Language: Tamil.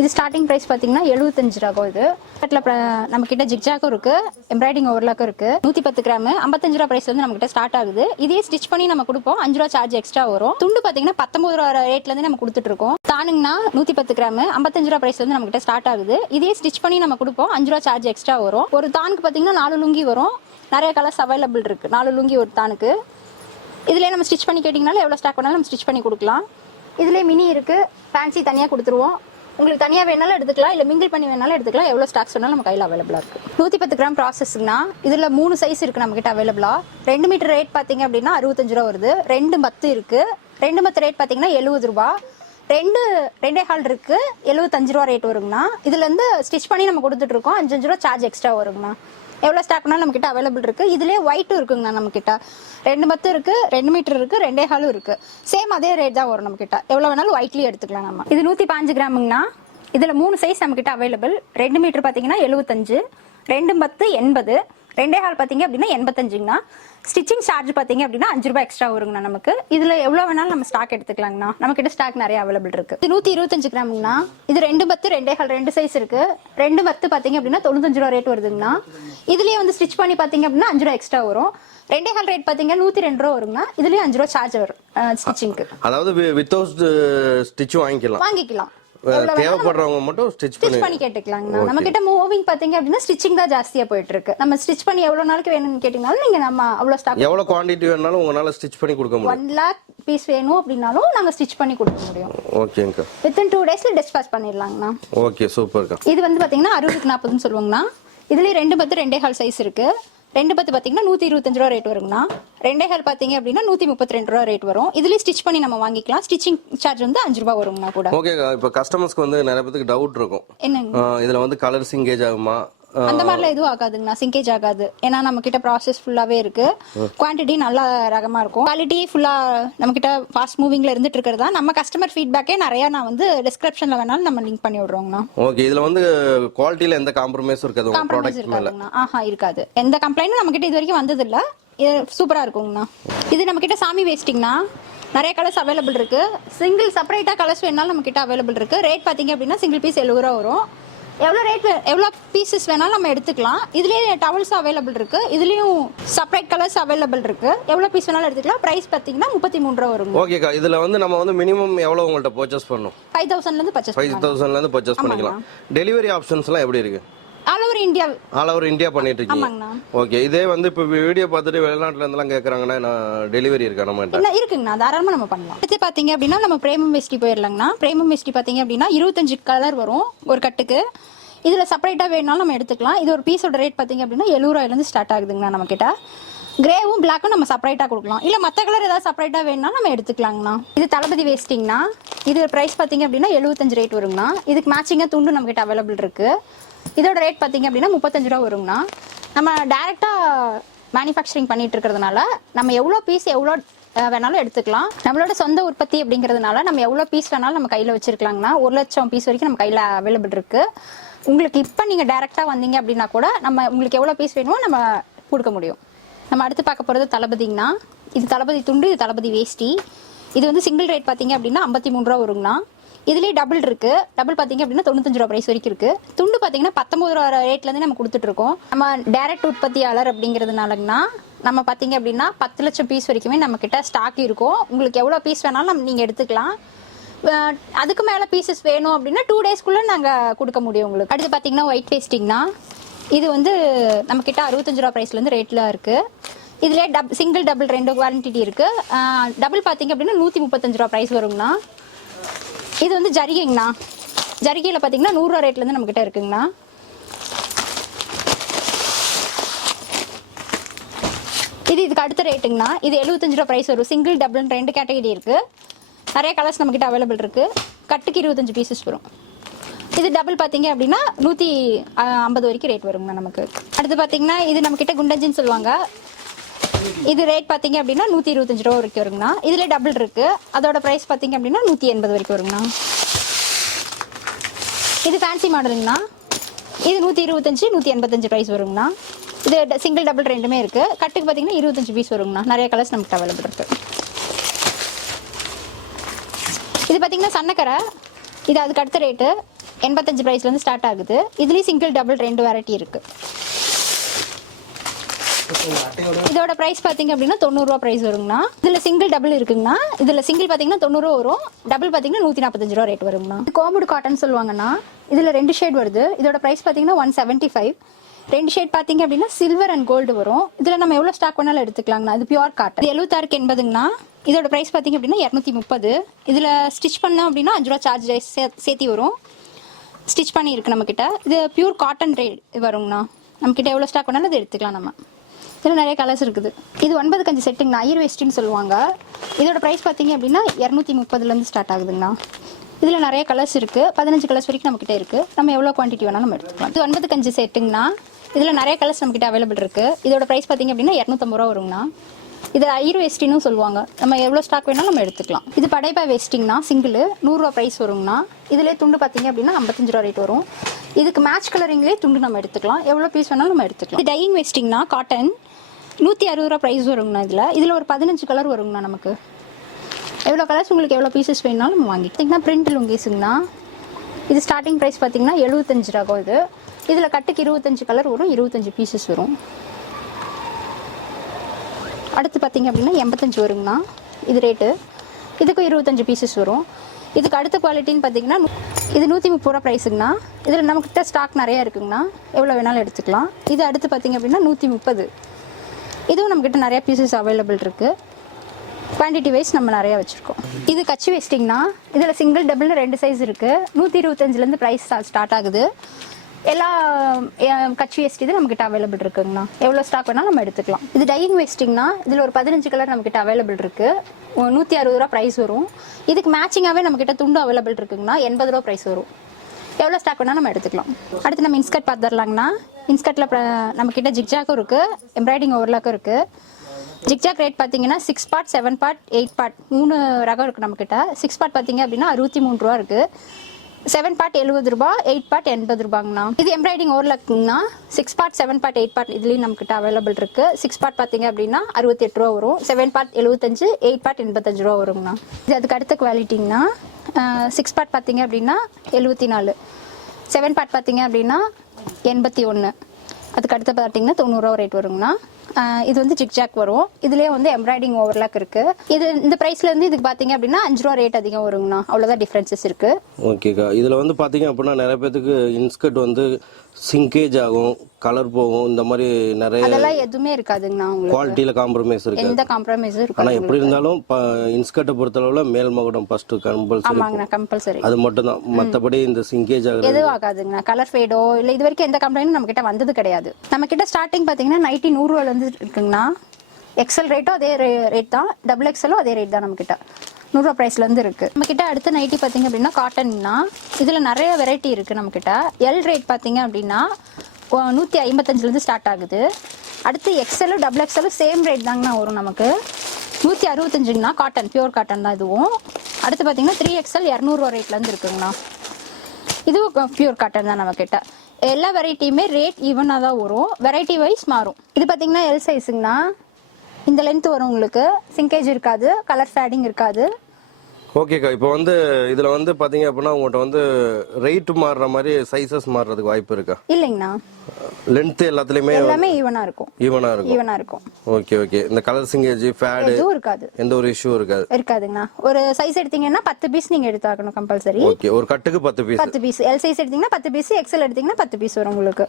இது ஸ்டார்டிங் ப்ரைஸ் பார்த்தீங்கன்னா எழுபத்தஞ்சு ரூபா இது. பட்டில் நம்ம கிட்ட ஜிக்ஜாக்கும் இருக்கு எம்ப்ராய்டிங் ஓவர்லாக்கும் இருக்கு. நூற்றி பத்து கிராம் ஐம்பத்தஞ்சு ரூபா ப்ரைஸ் வந்து நம்ம கிட்ட ஸ்டார்ட் ஆகுது. இதே ஸ்டிச் பண்ணி நம்ம கொடுப்போம். அஞ்சு ரூபா சார்ஜ் எக்ஸ்ட்ரா வரும். துண்டு பார்த்தீங்கன்னா பத்தொன்பது ரூபா ரேட்ல இருந்து நம்ம கொடுத்துட்டு இருக்கோம். தானுங்கன்னா நூற்றி பத்து கிராம் ஐம்பத்தஞ்சு ரூபா ப்ரைஸ் வந்து நம்ம கிட்ட ஸ்டார்ட் ஆகுது. இதே ஸ்டிச் பண்ணி நம்ம கொடுப்போம். அஞ்சு ரூபா சார்ஜ் எக்ஸ்ட்ரா வரும். ஒரு தானுக்கு பார்த்தீங்கன்னா நாலு லுங்கி வரும். நிறைய கலர்ஸ் அவைலபிள் இருக்கு. நாலு லுங்கி ஒரு தானுக்கு. இதுலயே நம்ம ஸ்டிச் பண்ணி கேட்டிங்கனாலும் எவ்வளோ ஸ்டாக் பண்ணாலும் நம்ம ஸ்டிச் பண்ணி கொடுக்கலாம். இதுலேயே மினி இருக்கு. ஃபேன்சி தனியாக கொடுத்துருவோம். உங்களுக்கு தனியாக வேணாலும் எடுத்துக்கலாம் இல்லை மிங்கிள் பண்ணி வேணாலும் எடுத்துக்கலாம். எவ்வளோ ஸ்டாக்ஸ் வேணாலும் நம்ம கையில் அவைலபிளாக இருக்குது நூற்றி பத்து கிராம் ப்ராசஸ்னா இதில் மூணு சைஸ் இருக்குது நம்மக்கிட்ட அவைலபிளாக ரெண்டு மீட்டர் ரேட் பார்த்தீங்க அப்படின்னா அறுபத்தஞ்சு ரூபா வருது. ரெண்டு பத்து இருக்குது ரெண்டு பத்து ரேட் பார்த்தீங்கன்னா எழுபது ரூபா. ரெண்டு ரெண்டே ஹால் இருக்குது எழுபத்தஞ்சு ரூபா ரேட் வருங்கண்ணா. இதுலேருந்து ஸ்டிச் பண்ணி நம்ம கொடுத்துட்ருக்கோம் அஞ்சஞ்சு அஞ்சு அஞ்சு ரூபா சார்ஜ் எக்ஸ்ட்ரா வருங்கண்ணா. எவ்வளோ ஸ்டாக்னா நம்மக்கிட்ட அவைலபிள் இருக்குது இதுலேயே ஒயிட்டும் இருக்குங்கண்ணா நம்மக்கிட்ட ரெண்டு பத்து இருக்கு ரெண்டு மீட்டர் இருக்கு ரெண்டே ஹாலும் இருக்குது சேம் அதே ரேட் தான் வரும் நம்மக்கிட்ட எவ்வளோ வேணாலும் ஒயிட்லயே எடுத்துக்கலாம் நம்ம. இது நூற்றி பாஞ்சு கிராமுங்கண்ணா. இதில் மூணு சைஸ் நம்மக்கிட்ட அவைலபிள் ரெண்டு மீட்டர் பார்த்தீங்கன்னா எழுபத்தஞ்சு ரெண்டு பத்து எண்பது ரெண்டே ஹால் பார்த்தீங்க அப்படின்னா எண்பத்தஞ்சுங்கண்ணா. ஸ்டிச்சிங் சார்ஜ் பார்த்தீங்க அப்படின்னா அஞ்சு ரூபாய் எக்ஸ்ட்ரா வருங்கண்ணா நமக்கு. இதில் எவ்வளோ வேணாலும் நம்ம ஸ்டாக் எடுத்துக்கலாங்கண்ணா. நம்மக்கிட்ட ஸ்டாக் நிறைய அவைலபிள் இருக்கு. இது நூற்றி இருபத்தஞ்சு கிராமுங்கண்ணா. இது ரெண்டு பத்து ரெண்டே ஹால் ரெண்டு சைஸ் இருக்கு. ரெண்டு பத்து பார்த்தீங்க அப்படின்னா தொண்ணூத்தஞ்சு ரூபா ரேட் வருதுங்கண்ணா. இதுலயே வந்து ஸ்டிச் பண்ணி பாத்தீங்க அப்படின்னா அஞ்சு ரூபா எக்ஸ்ட்ரா வரும். ரெண்டே ஹால் ரேட் பாத்தீங்க நூத்தி ரெண்டு ரூபா வருங்கண்ணா இதுலயும் அஞ்சு ரூபா சார்ஜ் வரும் ஸ்டிச்சிங்க்கு அதாவது வித்தவுட் ஸ்டிச் வாங்கிக்கலாம். வாங்கிக்கலாம். அஹ் தேவைப்படுறவங்க மட்டும் ஸ்டிச் பண்ணி கேட்டுக்கலாங்கண்ணா நம்ம கிட்ட மூவிங் பாத்தீங்க அப்படின்னா ஸ்டிச்சிங் தான் ஜாஸ்தியா போயிட்டு இருக்கு நம்ம ஸ்டிச் பண்ணி எவ்வளவு நாளைக்கு வேணும்னு கேட்டீங்கனாலும் நீங்க நம்ம அவ்வளவு ஸ்டாக் எவ்வளவு குவாண்டிட்டி வேணாலும் உங்களால ஸ்டிச் பண்ணி கொடுக்க முடியும். ஒன் லேக் பீஸ் வேணும் அப்படின்னாலும் நாங்க ஸ்டிச் பண்ணி கொடுக்க முடியும். ஓகேங்கக்கா வித்தின் டூ டேஸ்ல டிஸ்பாச் பண்ணிடலாங்கண்ணா ஓகே சூப்பர்க்கா இது வந்து பாத்தீங்கன்னா அறுபதுக்கு நாற்பதுன்னு சொல்லுவாங்கண்ணா இதுலயே ரெண்டு பத்து ரெண்டே ஹால் சைஸ் இருக்கு. ரெண்டு பத்து பாத்தீங்கன்னா நூத்தி இருபத்தஞ்சு ரூபா ரேட் வருங்கண்ணா. ரெண்டே ஹால் பாத்தீங்க அப்படின்னா நூத்தி முப்பத்தி ரெண்டு ரூபா ரேட் வரும். இதுலயே ஸ்டிச் பண்ணி நம்ம வாங்கிக்கலாம். ஸ்டிச்சிங் சார்ஜ் வந்து அஞ்சு ரூபா வருங்கண்ணா கூட. ஓகேக்கா இப்போ கஸ்டமர்ஸ்க்கு வந்து நிறைய பேருக்கு டவுட் இருக்கும். என்னங்க? இதுல வந்து கலர் சிங்கேஜ் ஆகுமா? அந்த மாதிரிலாம் எதுவும் ஆகாதுங்கண்ணா. சிங்கேஜ் ஆகாது. ஏன்னா நம்ம கிட்ட ப்ராசஸ் ஃபுல்லாவே இருக்கு. குவான்டிட்டி நல்ல ரகமா இருக்கும். குவாலிட்டி ஃபுல்லா நம்ம கிட்ட ஃபாஸ்ட் மூவிங்ல இருந்துட்டு இருக்கிறதா நம்ம கஸ்டமர் ஃபீட்பேக்கே நிறைய நான் வந்து டிஸ்கிரிப்ஷன்ல வேணாலும் நம்ம லிங்க் பண்ணி விடுறோங்கண்ணா. ஓகே இதுல வந்து குவாலிட்டியில எந்த காம்ப்ரமைஸும் இருக்காது. காம்ப்ரமைஸ் இருக்காதுங்கண்ணா. ஆஹா இருக்காது. எந்த கம்ப்ளைண்ட்டும் நம்ம கிட்ட இது வரைக்கும் வந்தது இல்ல இது சூப்பரா இருக்குங்கண்ணா. இது நம்ம கிட்ட சாமி வேஸ்டிங்னா நிறைய கலர்ஸ் அவைலபிள் இருக்கு. சிங்கிள் செப்பரேட்டா கலர்ஸ் வேணாலும் நம்ம கிட்ட அவைலபிள் இருக்கு. ரேட் பாத்தீங்க அப்படின்னா சிங்கிள் பீஸ் எழுபது ரூபா வரும். எவ்வளோ ரேட் எவ்வளோ பீசஸ் வேணாலும் நம்ம எடுத்துக்கலாம். இதுலேயே டவல்ஸ் அவைலபிள் இருக்கு. இதுலேயும் செப்பரேட் கலர்ஸ் அவைலபிள் இருக்கு. எவ்வளோ பீஸ் வேணாலும் எடுத்துக்கலாம். ப்ரைஸ் பார்த்தீங்கன்னா முப்பத்தி மூணு ரூபா வரும். ஓகேக்கா இதுல வந்து நம்ம வந்து மினிமம் எவ்வளவு உங்கள்ட்ட பர்ச்சேஸ் பண்ணணும்? ஃபைவ் தௌசண்ட்லேருந்து பர்ச்சேஸ் ஃபைவ் தௌசண்ட்ல இருந்து பர்ச்சேஸ் பண்ணிக்கலாம். டெலிவரி ஆப்ஷன்ஸ்லாம் எப்படி இருக்கு? All over India all over India பண்ணிட்டு இருக்கீங்க ஓகே இதே வந்து இப்போ வீடியோ பார்த்துட்டு வெளிநாட்டுல இருந்தெல்லாம் கேட்குறாங்கன்னா நான் டெலிவரி இருக்கா நம்மகிட்ட? என்ன இருக்குங்கண்ணா. தாராளமாக நம்ம பண்ணலாம். அடுத்து பார்த்தீங்க அப்படின்னா நம்ம பிரேமம் வேஷ்டி போயிடலாங்கண்ணா பிரேமம் வேஷ்டி பார்த்தீங்க அப்படின்னா இருபத்தஞ்சு கலர் வரும் ஒரு கட்டுக்கு. இதில் செப்பரேட்டாக வேணுனாலும் நம்ம எடுத்துக்கலாம். இது ஒரு பீஸோட ரேட் பார்த்தீங்க அப்படின்னா எழுபது ரூபாயிலேருந்து ஸ்டார்ட் ஆகுதுங்கண்ணா நம்ம கிட்ட கிரேவும் பிளாக்கும் நம்ம செப்பரேட்டாக கொடுக்கலாம். இல்லை மற்ற கலர் ஏதாவது செப்பரேட்டாக வேணும்னா நம்ம எடுத்துக்கலாங்கண்ணா. இது தளபதி வேஸ்டிங்னா இது ப்ரைஸ் பார்த்தீங்க அப்படின்னா எழுபத்தஞ்சு ரேட் வருங்கண்ணா. இதுக்கு மேட்சிங்காக துண்டு நம்ம கிட்ட அவைலபிள் இருக்கு. இதோட ரேட் பார்த்தீங்க அப்படின்னா முப்பத்தஞ்சு ரூபா வருங்கண்ணா. நம்ம டேரெக்டாக மேனுஃபேக்சரிங் பண்ணிட்டு இருக்கிறதுனால நம்ம எவ்வளோ பீஸ் எவ்வளோ வேணாலும் எடுத்துக்கலாம். நம்மளோட சொந்த உற்பத்தி அப்படிங்கிறதுனால நம்ம எவ்வளோ பீஸ் வேணாலும் நம்ம கையில் வச்சிருக்கலாங்கண்ணா. ஒரு லட்சம் பீஸ் வரைக்கும் நம்ம கையில் அவைலபிள் இருக்கு. உங்களுக்கு இப்போ நீங்கள் டேரெக்டாக வந்தீங்க அப்படின்னா கூட நம்ம உங்களுக்கு எவ்வளோ பீஸ் வேணுமோ நம்ம கொடுக்க முடியும். நம்ம அடுத்து பார்க்க போகிறது தளபதிங்கண்ணா. இது தளபதி துண்டு இது தளபதி வேஷ்டி. இது வந்து சிங்கிள் ரேட் பார்த்தீங்க அப்படின்னா ஐம்பத்தி மூணு ரூபா வருங்கண்ணா. இதுலேயே டபுள் இருக்கு. டபுள் பார்த்தீங்க அப்படின்னா தொண்ணூத்தஞ்சு ரூபா ப்ரைஸ் வரைக்கும் இருக்கு. துண்டு பார்த்தீங்கன்னா பத்தொன்பது ரூபா ரேட்லேருந்து நம்ம கொடுத்துட்டு இருக்கோம். நம்ம டைரக்ட் உற்பத்தியாளர் அப்படிங்கிறதுனாலங்கண்ணா நம்ம பார்த்தீங்க அப்படின்னா பத்து லட்சம் பீஸ் வரைக்குமே நம்ம கிட்ட ஸ்டாக் இருக்கும். உங்களுக்கு எவ்வளோ பீஸ் வேணாலும் நம்ம நீங்கள் எடுத்துக்கலாம். அதுக்கு மேலே பீசஸ் வேணும் அப்படின்னா டூ டேஸ்க்குள்ளே நாங்கள் கொடுக்க முடியும் உங்களுக்கு. அடுத்து பார்த்தீங்கன்னா ஒயிட் பேஸ்டிங்னா இது வந்து நம்ம கிட்ட அறுபத்தஞ்சு ரூபா ப்ரைஸ்லேருந்து ரேட்டில் இருக்குது இதுலேயே டப் சிங்கிள் டபுள் ரெண்டு குவாலிட்டி இருக்குது டபுள் பார்த்தீங்க அப்படின்னா நூற்றி முப்பத்தஞ்சு ரூபா ப்ரைஸ் வருங்கண்ணா. இது வந்து ஜரிகைங்கண்ணா. ஜரிகையில் பார்த்தீங்கன்னா நூறுரூவா ரேட்லேருந்து நம்மக்கிட்ட இருக்குங்கண்ணா. இது இதுக்கு அடுத்த ரேட்டுங்கண்ணா இது எழுபத்தஞ்சு ரூபா ப்ரைஸ் வரும். சிங்கிள் டபுள்னு ரெண்டு கேட்டகரி இருக்குது நிறைய கலர்ஸ் நம்மக்கிட்ட அவைலபிள் இருக்குது கட்டுக்கு இருபத்தஞ்சு பீசஸ் வரும். இது டபுள் பார்த்தீங்க அப்படின்னா நூற்றி ஐம்பது வரைக்கும் ரேட் வருங்கண்ணா நமக்கு. அடுத்து பார்த்தீங்கன்னா இது நம்மக்கிட்ட குண்டஞ்சின்னு சொல்லுவாங்க. இது ரேட் பார்த்தீங்க அப்படின்னா நூற்றி இருபத்தஞ்சு ரூபா வரைக்கும் வருங்கண்ணா. இதில் டபுள் இருக்குது அதோட ப்ரைஸ் பார்த்தீங்க அப்படின்னா நூற்றி எண்பது வரைக்கும் வருங்கண்ணா. இது ஃபேன்சி மாடலுங்கண்ணா இது நூற்றி இருபத்தஞ்சி நூற்றி எண்பத்தஞ்சு ப்ரைஸ் வருங்கண்ணா. இது சிங்கிள் டபுள் ரெண்டுமே இருக்குது கட்டுக்கு பார்த்தீங்கன்னா இருபத்தஞ்சு பீஸ் வருங்கண்ணா. நிறைய கலர்ஸ் நமக்கு அவைலபிள் இருக்குது இது பார்த்தீங்கன்னா சன்னக்கரை. இது அதுக்கு அடுத்த ரேட்டு எண்பத்தஞ்சு ப்ரைஸ்லேருந்து ஸ்டார்ட் ஆகுது. இதுலேயும் சிங்கிள் டபுள் ரெண்டு வெரைட்டி இருக்குது இதோட ப்ரைஸ் பார்த்தீங்க அப்படின்னா தொண்ணூறுரூவா ப்ரைஸ் வருங்கண்ணா. இதில் சிங்கிள் டபுள் இருக்குங்கண்ணா. இதில் சிங்கிள் பார்த்தீங்கன்னா தொண்ணூறுரூவா வரும். டபுள் பார்த்தீங்கன்னா நூற்றி நாற்பத்தஞ்சு ரூபா ரேட் வருங்கண்ணா. கோமுடு காட்டன் சொல்லுவாங்கண்ணா. இதில் ரெண்டு ஷேட் வருது. இதோட ப்ரைஸ் பார்த்தீங்கன்னா ஒன் செவன்ட்டி ஃபைவ் ரெண்டு ஷேட் பார்த்தீங்க அப்படின்னா சில்வர் அண்ட் கோல்டு வரும். இதில் நம்ம எவ்வளோ ஸ்டாக் வேணாலும் எடுத்துக்கலாங்கண்ணா. இது பியூர் காட்டன் எழுபத்தாறுக்கு எண்பதுங்கண்ணா. இதோட ப்ரைஸ் பார்த்தீங்க அப்படின்னா இரநூத்தி முப்பது இதில் ஸ்டிச் பண்ணோம் அப்படின்னா அஞ்சு ரூபா சார்ஜ் சேர்த்தி வரும். ஸ்டிச் பண்ணி இருக்கு நம்ம கிட்ட இது பியூர் காட்டன் ரேட் வருங்கண்ணா. நம்ம கிட்ட எவ்வளோ ஸ்டாக் வேணாலும் அதை எடுத்துக்கலாம் நம்ம. இதில் நிறைய கலர்ஸ் இருக்குது. இது ஒன்பது கஞ்சி செட்டுங்கண்ணா ஐயர் வேஸ்ட்டுன்னு சொல்லுவாங்க. இதோட ப்ரைஸ் பார்த்தீங்க அப்படின்னா இரநூத்தி முப்பதுலேருந்து ஸ்டார்ட் ஆகுதுங்கண்ணா. இதில் நிறைய கலர்ஸ் இருக்குது பதினஞ்சு கலர்ஸ் வரைக்கும் நம்மக்கிட்ட இருக்குது நம்ம எவ்வளோ குவான்டிட்டி வேணாலும் நம்ம எடுத்துக்கலாம். இது ஒன்பது கஞ்சி செட்டுங்கண்ணா இதில் நிறைய கலர்ஸ் நம்மக்கிட்ட அவைலபிள் இருக்குது இதோட ப்ரைஸ் பார்த்தீங்க அப்படின்னா இரநூத்தம்பது ரூபா வருங்கண்ணா. இது ஐயர் வேஸ்டின்னு சொல்லுவாங்க. நம்ம எவ்வளோ ஸ்டாக் வேணாலும் நம்ம எடுத்துக்கலாம். இது படைப்பா வேஸ்டிங்னா சிங்கிள் நூறுரூவா ப்ரைஸ் வருங்கண்ணா. இதிலே துண்டு பார்த்தீங்க அப்படின்னா ஐம்பத்தஞ்சு ரூபா ரேட் வரும். இதுக்கு மேட்ச் கலரிங்லேயே துண்டு நம்ம எடுத்துக்கலாம். எவ்வளோ பீஸ் வேணாலும் நம்ம எடுத்துக்கலாம். இது டையிங் வேஸ்டிங்னா காட்டன் நூற்றி அறுபது ரூபா ப்ரைஸ் வருங்கண்ணா இதில். இதில் ஒரு பதினஞ்சு கலர் வருங்கண்ணா நமக்கு. எவ்வளோ கலர்ஸ் உங்களுக்கு எவ்வளோ பீசஸ் வேணாலும் நம்ம வாங்கிட்டிங்கன்னா பிரிண்ட் லுங்கீஸுங்கண்ணா இது ஸ்டார்டிங் ப்ரைஸ் பார்த்தீங்கன்னா எழுபத்தஞ்சு ரூபா இது. இதில் கட்டுக்கு இருபத்தஞ்சு கலர் வரும் இருபத்தஞ்சு பீசஸ் வரும். அடுத்து பார்த்தீங்க அப்படின்னா எண்பத்தஞ்சு வருங்கண்ணா. இது ரேட்டு இதுக்கும் இருபத்தஞ்சு பீசஸ் வரும். இதுக்கு அடுத்த குவாலிட்டின்னு பார்த்தீங்கன்னா இது நூற்றி முப்பது ரூபா ப்ரைஸுங்கண்ணா இதில் நம்மக்கிட்ட ஸ்டாக் நிறையா இருக்குங்கண்ணா. எவ்வளோ வேணாலும் எடுத்துக்கலாம். இது அடுத்து பார்த்தீங்க அப்படின்னா நூற்றி முப்பது. இதுவும் நம்மக்கிட்ட நிறைய பீசஸ் அவைலபிள் இருக்குது குவான்டிட்டி வைஸ் நம்ம நிறையா வச்சுருக்கோம். இது கச்சி வேஸ்டிங்னா இதில் சிங்கிள் டபுள்னு ரெண்டு சைஸ் இருக்குது நூற்றி இருபத்தஞ்சிலேருந்து ப்ரைஸ் ஸ்டார்ட் ஆகுது. எல்லா கட்சி கச்சி வேஸ்ட் இது நம்மக்கிட்ட அவைலபிள் இருக்குங்கண்ணா. எவ்வளோ ஸ்டாக் வேணாலும் நம்ம எடுத்துக்கலாம். இது டையிங் வேஸ்டிங்னா இதில் ஒரு பதினஞ்சு கலர் நம்மக்கிட்ட அவைலபிள் இருக்குது நூற்றி அறுபது ரூபா ப்ரைஸ் வரும். இதுக்கு மேட்சிங்காகவே நம்மக்கிட்ட துண்டு அவைலபிள் இருக்குங்கண்ணா. எண்பது ரூபா ப்ரைஸ் வரும். எவ்வளோ ஸ்டாக் வேணால் நம்ம எடுத்துக்கலாம். அடுத்து நம்ம இன்ஸ்கர்ட் பார்த்துடலாங்கண்ணா. இன்ஸ்கர்ட்டில் நம்மக்கிட்ட ஜிக்ஜாக்கும் இருக்குது எம்ப்ராய்டிங் ஓவர்லாக்கும் இருக்குது ஜிக்ஜாக் ரேட் பார்த்தீங்கன்னா six part seven part eight part மூணு ரகம் இருக்குது நம்மக்கிட்ட சிக்ஸ் பார்ட் பார்த்தீங்க அப்படின்னா அறுபத்தி மூணு ரூபா இருக்குது செவன் பார்ட் எழுபது ரூபா எயிட் பார்ட் எண்பது ரூபாங்கண்ணா. இது embroidering ஓவர்லாக்குங்கண்ணா six part seven part eight part இதுலேயும் நம்மக்கிட்ட அவைலபிள் இருக்குது சிக்ஸ் பார்ட் பார்த்தீங்க அப்படின்னா அறுபத்தெட்டு ரூபா வரும். செவன் பார்ட் எழுபத்தஞ்சு எயிட் பார்ட் எண்பத்தஞ்சு ரூபா வருங்கண்ணா. இது அதுக்கு அடுத்த குவாலிட்டிங்கண்ணா சிக்ஸ் பார்ட் பார்த்தீங்க அப்படின்னா எழுபத்தி நாலு செவன் பார்ட் பார்த்தீங்க அப்படின்னா எண்பத்தி ஒன்று அதுக்கு அடுத்த பார்த்தீங்கன்னா தொண்ணூறுரூவா ரேட் வருங்கண்ணா. இது வந்து ஜிக்ஜாக் வரும். இதுலேயே வந்து எம்ப்ராய்டிங் ஓவர்லாக் இருக்குது இது இந்த ப்ரைஸ்லேருந்து இதுக்கு பார்த்தீங்க அப்படின்னா அஞ்சு ரூபா ரேட் அதிகம் வருங்கண்ணா. அவ்வளோதான் டிஃபரன்சஸ் இருக்குது ஓகேக்கா இதில் வந்து பாத்தீங்க அப்படின்னா நிறைய பேத்துக்கு இன்ஸ்கர்ட் வந்து சிங்கேஜ் ஆகும். கலர் போகும் இந்த மாதிரி நிறைய அதெல்லாம் எதுவுமே இருக்காதுங்கண்ணா உங்களுக்கு. குவாலிட்டியில் காம்ப்ரமைஸ் இருக்கு எந்த காம்ப்ரமைஸும் இருக்காது ஆனால் எப்படி இருந்தாலும் இன்ஸ்கர்ட்டை பொறுத்தளவில் மேல் மகுடம் ஃபர்ஸ்ட் கம்பல்சரி ஆமாங்கண்ணா கம்பல்சரி அது மட்டும் தான் மற்றபடி இந்த சிங்கேஜ் ஆகுறது எதுவும் ஆகாதுங்கண்ணா. கலர் ஃபேடோ இல்லை இது வரைக்கும் எந்த கம்ப்ளைண்டும் நம்ம கிட்ட வந்தது கிடையாது. நம்ம கிட்ட ஸ்டார்டிங் பார்த்தீங்கன்னா நைன்டி நூறுரூவாலேருந்து இருக்குங்கண்ணா. எக்ஸல் ரேட்டும் அதே ரேட் தான். டபுள் எக்ஸலும் அதே ரேட் தான் நம்ம கிட்ட. நூறுரூவா ப்ரைஸ்லேருந்து இருக்குது நம்ம கிட்ட அடுத்த நைட்டி பார்த்தீங்க அப்படின்னா காட்டன்னா இதில் நிறைய வெரைட்டி இருக்குது நம்ம கிட்ட. எல் ரேட் பார்த்தீங்க அப்படின்னா நூற்றி ஐம்பத்தஞ்சிலேருந்து ஸ்டார்ட் ஆகுது. அடுத்து எக்ஸலும் டபுள் எக்ஸலும் சேம் ரேட் தாங்கண்ணா வரும் நமக்கு. நூற்றி அறுபத்தஞ்சுங்கண்ணா காட்டன் பியூர் காட்டன் தான் இதுவும். அடுத்து பார்த்தீங்கன்னா த்ரீ எக்ஸல் இரநூறுவா ரேட்லேருந்து இருக்குங்கண்ணா. இதுவும் பியூர் காட்டன் தான் நம்மக்கிட்ட எல்லா வெரைட்டியுமே ரேட் ஈவனாக தான் வரும். வெரைட்டி வைஸ் மாறும். இது பார்த்தீங்கன்னா எல் சைஸுங்கண்ணா இந்த லென்த் வரும் உங்களுக்கு. சிங்கேஜ் இருக்காது. கலர் ஃபேடிங் இருக்காது. ஓகேக்கா இப்போ வந்து இதில் வந்து பார்த்தீங்க அப்படின்னா உங்கள்கிட்ட வந்து ரேட் மாறுற மாதிரி சைஸஸ் மாறுறதுக்கு வாய்ப்பு இருக்கா? இல்லைங்கண்ணா. லென்த் எல்லாத்துலேயுமே எல்லாமே ஈவனாக இருக்கும். ஈவனாக இருக்கும். ஈவனாக இருக்கும். ஓகே ஓகே இந்த கலர் சிங்கேஜ் ஃபேடு எதுவும் இருக்காது. எந்த ஒரு இஷ்யூ இருக்காது. இருக்காதுங்கண்ணா. ஒரு சைஸ் எடுத்தீங்கன்னா பத்து பீஸ் நீங்கள் எடுத்தாக்கணும் கம்பல்சரி ஓகே ஒரு கட்டுக்கு பத்து பீஸ் பத்து பீஸ் எல் சைஸ் எடுத்தீங்கன்னா பத்து பீஸ் எக்ஸல் எடுத்தீங்கன்னா பத்து பீஸ் வரும் உங்களுக்கு.